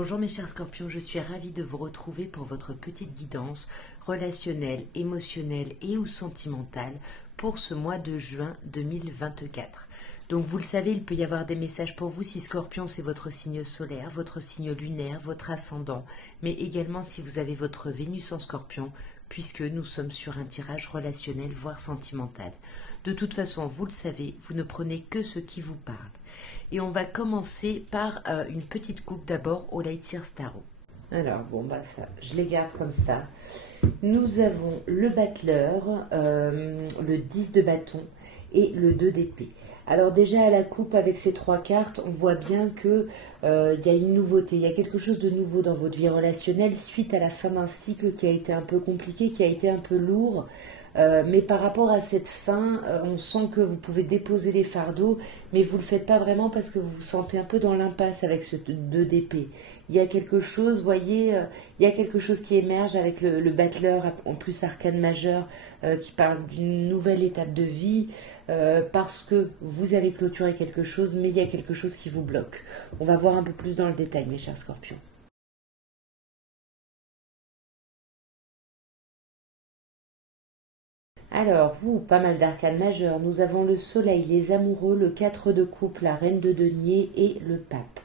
Bonjour mes chers scorpions, je suis ravie de vous retrouver pour votre petite guidance relationnelle, émotionnelle et ou sentimentale pour ce mois de juin 2024. Donc vous le savez, il peut y avoir des messages pour vous si Scorpion c'est votre signe solaire, votre signe lunaire, votre ascendant, mais également si vous avez votre Vénus en Scorpion, puisque nous sommes sur un tirage relationnel voire sentimental. De toute façon, vous le savez, vous ne prenez que ce qui vous parle. Et on va commencer par une petite coupe d'abord au Light Year Tarot. Alors, bon, bah ça, je les garde comme ça. Nous avons le battleur, le 10 de bâton et le 2 d'épée. Alors déjà à la coupe avec ces trois cartes, on voit bien que y a une nouveauté, il y a quelque chose de nouveau dans votre vie relationnelle suite à la fin d'un cycle qui a été un peu compliqué, qui a été un peu lourd. Mais par rapport à cette fin, on sent que vous pouvez déposer les fardeaux, mais vous ne le faites pas vraiment parce que vous vous sentez un peu dans l'impasse avec ce 2 d'épée. Il y a quelque chose, voyez, il y a quelque chose qui émerge avec le battleur, en plus arcane majeur, qui parle d'une nouvelle étape de vie, parce que vous avez clôturé quelque chose, mais il y a quelque chose qui vous bloque. On va voir un peu plus dans le détail, mes chers scorpions. Alors, pas mal d'arcanes majeures. Nous avons le soleil, les amoureux, le 4 de coupe, la reine de denier et le pape.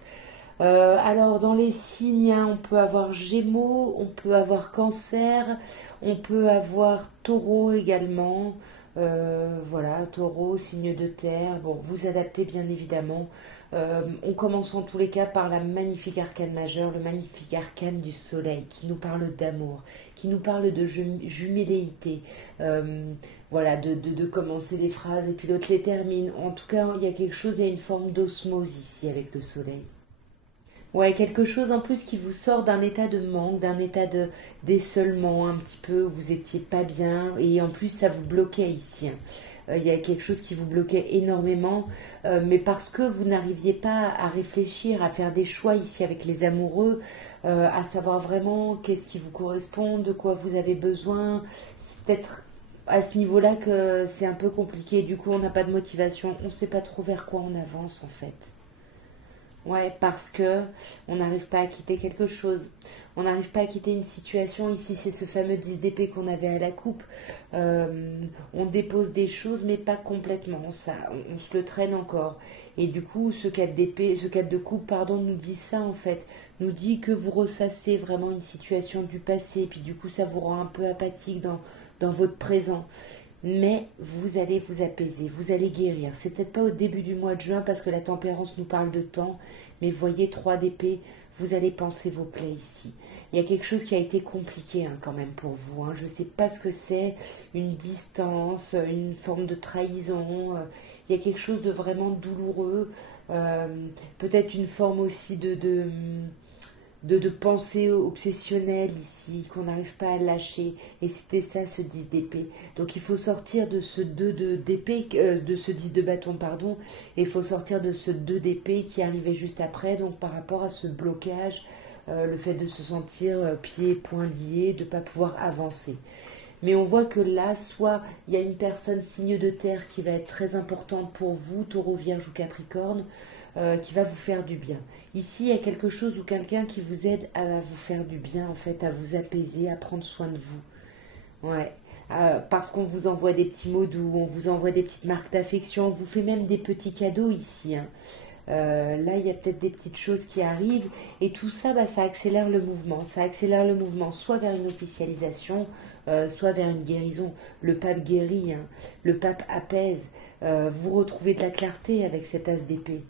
Alors, dans les signes, hein, on peut avoir Gémeaux, on peut avoir Cancer, on peut avoir Taureau également. Voilà, Taureau, signe de terre. Bon, vous adaptez bien évidemment. On commence en tous les cas par la magnifique arcane majeure, le magnifique arcane du soleil qui nous parle d'amour, qui nous parle de jumelléité. Voilà, de commencer les phrases et puis l'autre les termine. En tout cas, il y a quelque chose, il y a une forme d'osmose ici avec le soleil. Ouais, quelque chose en plus qui vous sort d'un état de manque, d'un état de d'essolement un petit peu, vous étiez pas bien et en plus ça vous bloquait ici. Il y a quelque chose qui vous bloquait énormément, mais parce que vous n'arriviez pas à réfléchir, à faire des choix ici avec les amoureux, à savoir vraiment qu'est-ce qui vous correspond, de quoi vous avez besoin. C'est peut-être à ce niveau-là que c'est un peu compliqué. Du coup, on n'a pas de motivation, on ne sait pas trop vers quoi on avance en fait. Ouais, parce que on n'arrive pas à quitter quelque chose. On n'arrive pas à quitter une situation. Ici, c'est ce fameux 10 d'épée qu'on avait à la coupe. On dépose des choses, mais pas complètement. Ça, on se le traîne encore. Et du coup, ce 4 d'épée, ce 4 de coupe, pardon, nous dit ça en fait. Nous dit que vous ressassez vraiment une situation du passé. Et puis du coup, ça vous rend un peu apathique dans votre présent. Mais vous allez vous apaiser, vous allez guérir. C'est peut-être pas au début du mois de juin parce que la tempérance nous parle de temps, mais voyez 3 d'épée, vous allez penser vos plaies ici. Il y a quelque chose qui a été compliqué quand même pour vous. Je ne sais pas ce que c'est, une distance, une forme de trahison. Il y a quelque chose de vraiment douloureux. Peut-être une forme aussi de pensée obsessionnelle ici, qu'on n'arrive pas à lâcher. Et c'était ça, ce 10 d'épée. Donc il faut sortir de ce 2 d'épée, de ce 10 de bâton, pardon, et il faut sortir de ce 2 d'épée qui arrivait juste après, donc par rapport à ce blocage, le fait de se sentir pieds et poings liés, de ne pas pouvoir avancer. Mais on voit que là, soit il y a une personne signe de terre qui va être très importante pour vous, Taureau, Vierge ou Capricorne, qui va vous faire du bien. Ici, il y a quelque chose ou quelqu'un qui vous aide à vous faire du bien, en fait, à vous apaiser, à prendre soin de vous. Ouais. Parce qu'on vous envoie des petits mots doux, on vous envoie des petites marques d'affection, on vous fait même des petits cadeaux ici. Là, il y a peut-être des petites choses qui arrivent et tout ça, ça accélère le mouvement. Ça accélère le mouvement soit vers une officialisation, soit vers une guérison. Le pape guérit, le pape apaise. Vous retrouvez de la clarté avec cet as d'épée.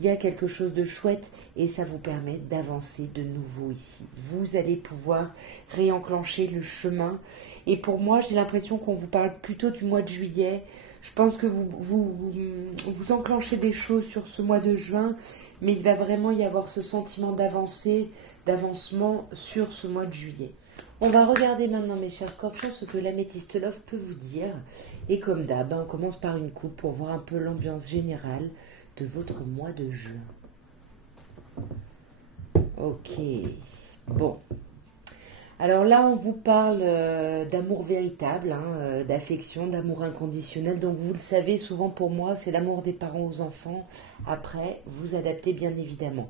Il y a quelque chose de chouette et ça vous permet d'avancer de nouveau ici. Vous allez pouvoir réenclencher le chemin. Et pour moi, j'ai l'impression qu'on vous parle plutôt du mois de juillet. Je pense que vous enclenchez des choses sur ce mois de juin, mais il va vraiment y avoir ce sentiment d'avancement sur ce mois de juillet. On va regarder maintenant, mes chers scorpions, ce que l'améthyste love peut vous dire. Et comme d'hab, on commence par une coupe pour voir un peu l'ambiance générale de votre mois de juin. Ok, bon. Alors là, on vous parle d'amour véritable, d'affection, d'amour inconditionnel. Donc vous le savez, souvent pour moi, c'est l'amour des parents aux enfants. Après, vous adaptez bien évidemment.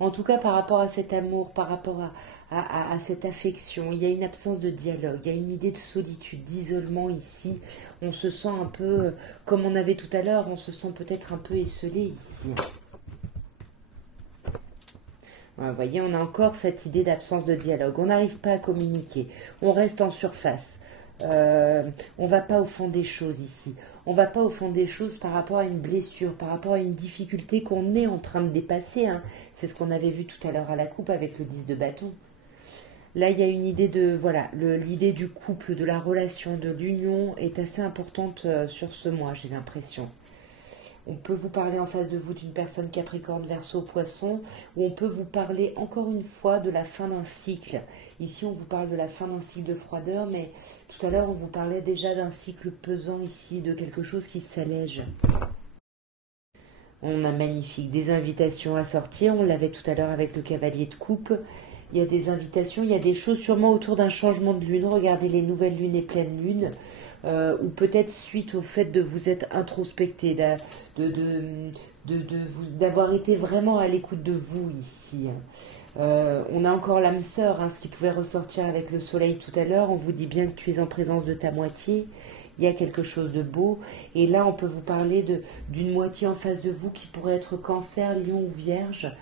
En tout cas, par rapport à cet amour, par rapport à cette affection, il y a une absence de dialogue, il y a une idée de solitude, d'isolement ici. On se sent un peu, comme on avait tout à l'heure, on se sent peut-être un peu esselé ici. Vous voyez, on a encore cette idée d'absence de dialogue. On n'arrive pas à communiquer. On reste en surface. On ne va pas au fond des choses ici. On ne va pas au fond des choses par rapport à une blessure, par rapport à une difficulté qu'on est en train de dépasser. Hein. C'est ce qu'on avait vu tout à l'heure à la coupe avec le 10 de bâton. Là, il y a une idée de, voilà, l'idée du couple, de la relation, de l'union est assez importante sur ce mois, j'ai l'impression. On peut vous parler en face de vous d'une personne Capricorne, Verseau, Poisson, ou on peut vous parler encore une fois de la fin d'un cycle. Ici, on vous parle de la fin d'un cycle de froideur, mais tout à l'heure, on vous parlait déjà d'un cycle pesant ici, de quelque chose qui s'allège. On a magnifique, des invitations à sortir, on l'avait tout à l'heure avec le cavalier de coupe. Il y a des invitations, il y a des choses sûrement autour d'un changement de lune. Regardez les nouvelles lunes et pleines lunes. Ou peut-être suite au fait de vous être introspecté, d'avoir été vraiment à l'écoute de vous ici. On a encore l'âme sœur, hein, ce qui pouvait ressortir avec le soleil tout à l'heure. On vous dit bien que tu es en présence de ta moitié. Il y a quelque chose de beau. Et là, on peut vous parler d'une moitié en face de vous qui pourrait être Cancer, Lion ou Vierge.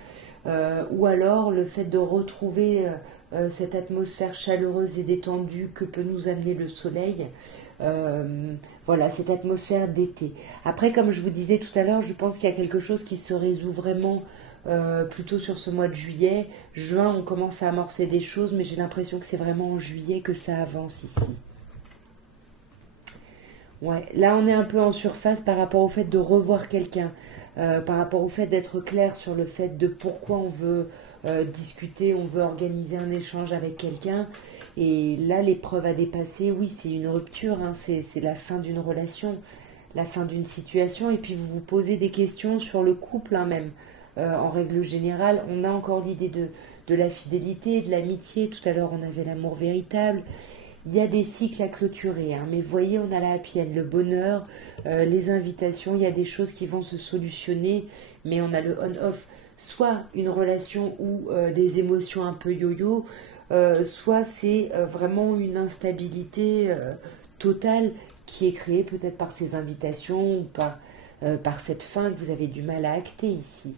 Ou alors le fait de retrouver cette atmosphère chaleureuse et détendue que peut nous amener le soleil. Voilà, cette atmosphère d'été. Après, comme je vous disais tout à l'heure, je pense qu'il y a quelque chose qui se résout vraiment plutôt sur ce mois de juillet. Juin, on commence à amorcer des choses, mais j'ai l'impression que c'est vraiment en juillet que ça avance ici. Ouais, là on est un peu en surface par rapport au fait de revoir quelqu'un, par rapport au fait d'être clair sur le fait de pourquoi on veut discuter, on veut organiser un échange avec quelqu'un. Et là, l'épreuve à dépasser, oui, c'est une rupture, hein, c'est la fin d'une relation, la fin d'une situation. Et puis vous vous posez des questions sur le couple, hein, même. En règle générale, on a encore l'idée de la fidélité, de l'amitié. Tout à l'heure, on avait l'amour véritable. Il y a des cycles à clôturer, hein, mais vous voyez, on a la happy end, le bonheur, les invitations, il y a des choses qui vont se solutionner, mais on a le on-off, soit une relation ou des émotions un peu yo-yo, soit c'est vraiment une instabilité totale qui est créée peut-être par ces invitations ou par cette fin que vous avez du mal à acter ici.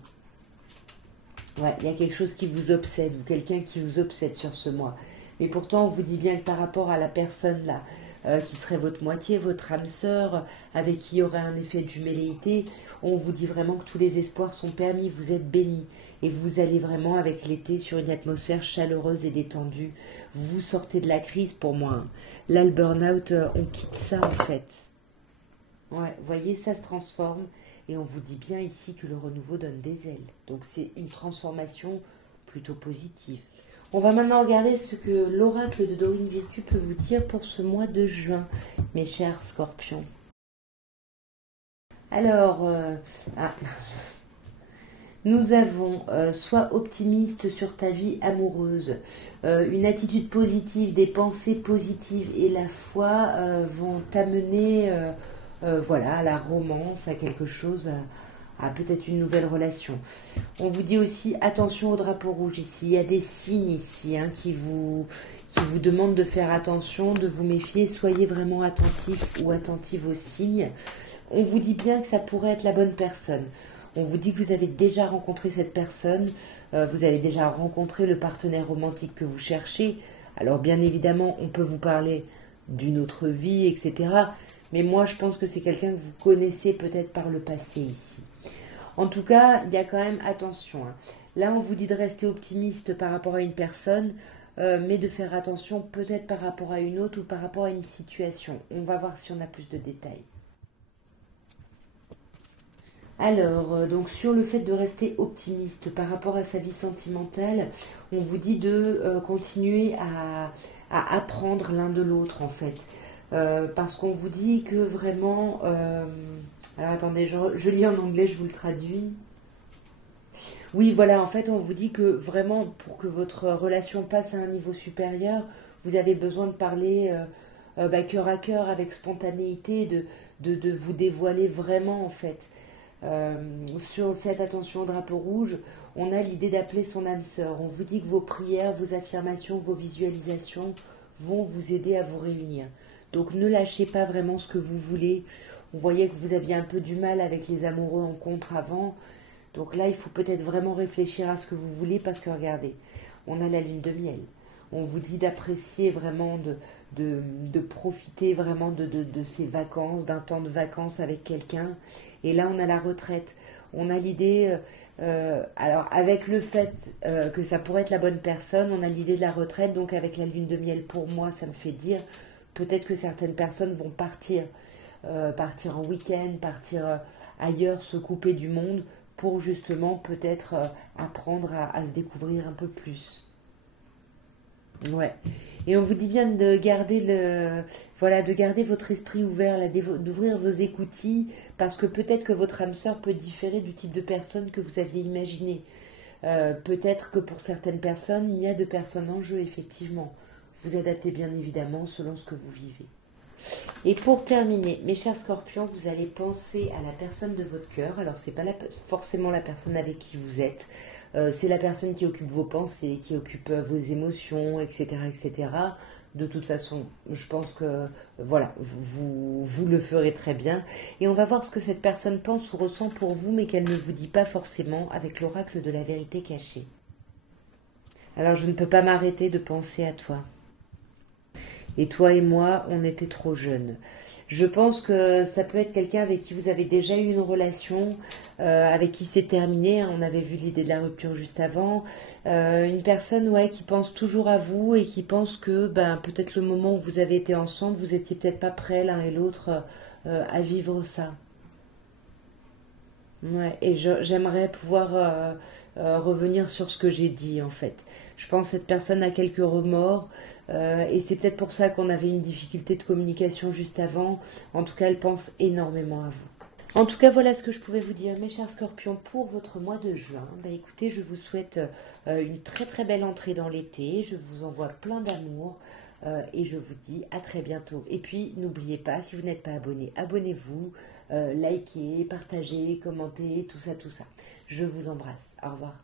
Ouais, il y a quelque chose qui vous obsède, ou quelqu'un qui vous obsède sur ce mois. Mais pourtant, on vous dit bien que par rapport à la personne là, qui serait votre moitié, votre âme sœur, avec qui il y aurait un effet de jumelléité, on vous dit vraiment que tous les espoirs sont permis, vous êtes bénis. Et vous allez vraiment avec l'été sur une atmosphère chaleureuse et détendue. Vous sortez de la crise pour moi. Là, le burn-out, on quitte ça en fait. Ouais, vous voyez, ça se transforme. Et on vous dit bien ici que le renouveau donne des ailes. Donc c'est une transformation plutôt positive. On va maintenant regarder ce que l'oracle de Dorine Virtue peut vous dire pour ce mois de juin, mes chers scorpions. Alors, nous avons sois optimiste sur ta vie amoureuse, une attitude positive, des pensées positives et la foi vont t'amener voilà, à la romance, à quelque chose, à peut-être une nouvelle relation. On vous dit aussi attention au drapeau rouge ici. Il y a des signes ici hein, qui vous demandent de faire attention, de vous méfier. Soyez vraiment attentifs ou attentives aux signes. On vous dit bien que ça pourrait être la bonne personne. On vous dit que vous avez déjà rencontré cette personne, vous avez déjà rencontré le partenaire romantique que vous cherchez. Alors bien évidemment, on peut vous parler d'une autre vie, etc. Mais moi, je pense que c'est quelqu'un que vous connaissez peut-être par le passé ici. En tout cas, il y a quand même attention. Hein. Là, on vous dit de rester optimiste par rapport à une personne, mais de faire attention peut-être par rapport à une autre ou par rapport à une situation. On va voir si on a plus de détails. Alors, donc sur le fait de rester optimiste par rapport à sa vie sentimentale, on vous dit de continuer à apprendre l'un de l'autre en fait. Parce qu'on vous dit que vraiment... alors attendez, je lis en anglais, je vous le traduis. Oui, voilà, en fait, on vous dit que vraiment, pour que votre relation passe à un niveau supérieur, vous avez besoin de parler cœur à cœur, avec spontanéité, de vous dévoiler vraiment, en fait. Faites attention au drapeau rouge, on a l'idée d'appeler son âme sœur. On vous dit que vos prières, vos affirmations, vos visualisations vont vous aider à vous réunir. Donc ne lâchez pas vraiment ce que vous voulez. On voyait que vous aviez un peu du mal avec les amoureux en contre avant. Donc là, il faut peut-être vraiment réfléchir à ce que vous voulez parce que regardez, on a la lune de miel. On vous dit d'apprécier vraiment, de profiter vraiment de ces vacances, d'un temps de vacances avec quelqu'un. Et là, on a la retraite. On a l'idée, alors avec le fait que ça pourrait être la bonne personne, on a l'idée de la retraite. Donc avec la lune de miel, pour moi, ça me fait dire peut-être que certaines personnes vont partir en week-end, partir ailleurs, se couper du monde pour justement peut-être apprendre à se découvrir un peu plus. Ouais. Et on vous dit bien de garder de garder votre esprit ouvert, là, d'ouvrir vos écoutilles, parce que peut-être que votre âme sœur peut différer du type de personne que vous aviez imaginé. Peut-être que pour certaines personnes, il y a de personnes en jeu, effectivement. Vous adaptez bien évidemment selon ce que vous vivez. Et pour terminer, mes chers scorpions, vous allez penser à la personne de votre cœur. Alors, c'est pas forcément la personne avec qui vous êtes. C'est la personne qui occupe vos pensées, qui occupe vos émotions, etc., etc. De toute façon, je pense que voilà, vous le ferez très bien. Et on va voir ce que cette personne pense ou ressent pour vous, mais qu'elle ne vous dit pas forcément avec l'oracle de la vérité cachée. Alors, je ne peux pas m'arrêter de penser à toi. Et toi et moi, on était trop jeunes. Je pense que ça peut être quelqu'un avec qui vous avez déjà eu une relation, avec qui c'est terminé. On avait vu l'idée de la rupture juste avant. Une personne, ouais, qui pense toujours à vous et qui pense que, peut-être le moment où vous avez été ensemble, vous étiez peut-être pas prêts l'un et l'autre à vivre ça. Ouais, et j'aimerais pouvoir revenir sur ce que j'ai dit en fait. Je pense que cette personne a quelques remords et c'est peut-être pour ça qu'on avait une difficulté de communication juste avant. En tout cas, elle pense énormément à vous. En tout cas, voilà ce que je pouvais vous dire, mes chers scorpions, pour votre mois de juin. Écoutez, je vous souhaite une très très belle entrée dans l'été. Je vous envoie plein d'amour et je vous dis à très bientôt. Et puis, n'oubliez pas, si vous n'êtes pas abonné, abonnez-vous, likez, partagez, commentez, tout ça, tout ça. Je vous embrasse. Au revoir.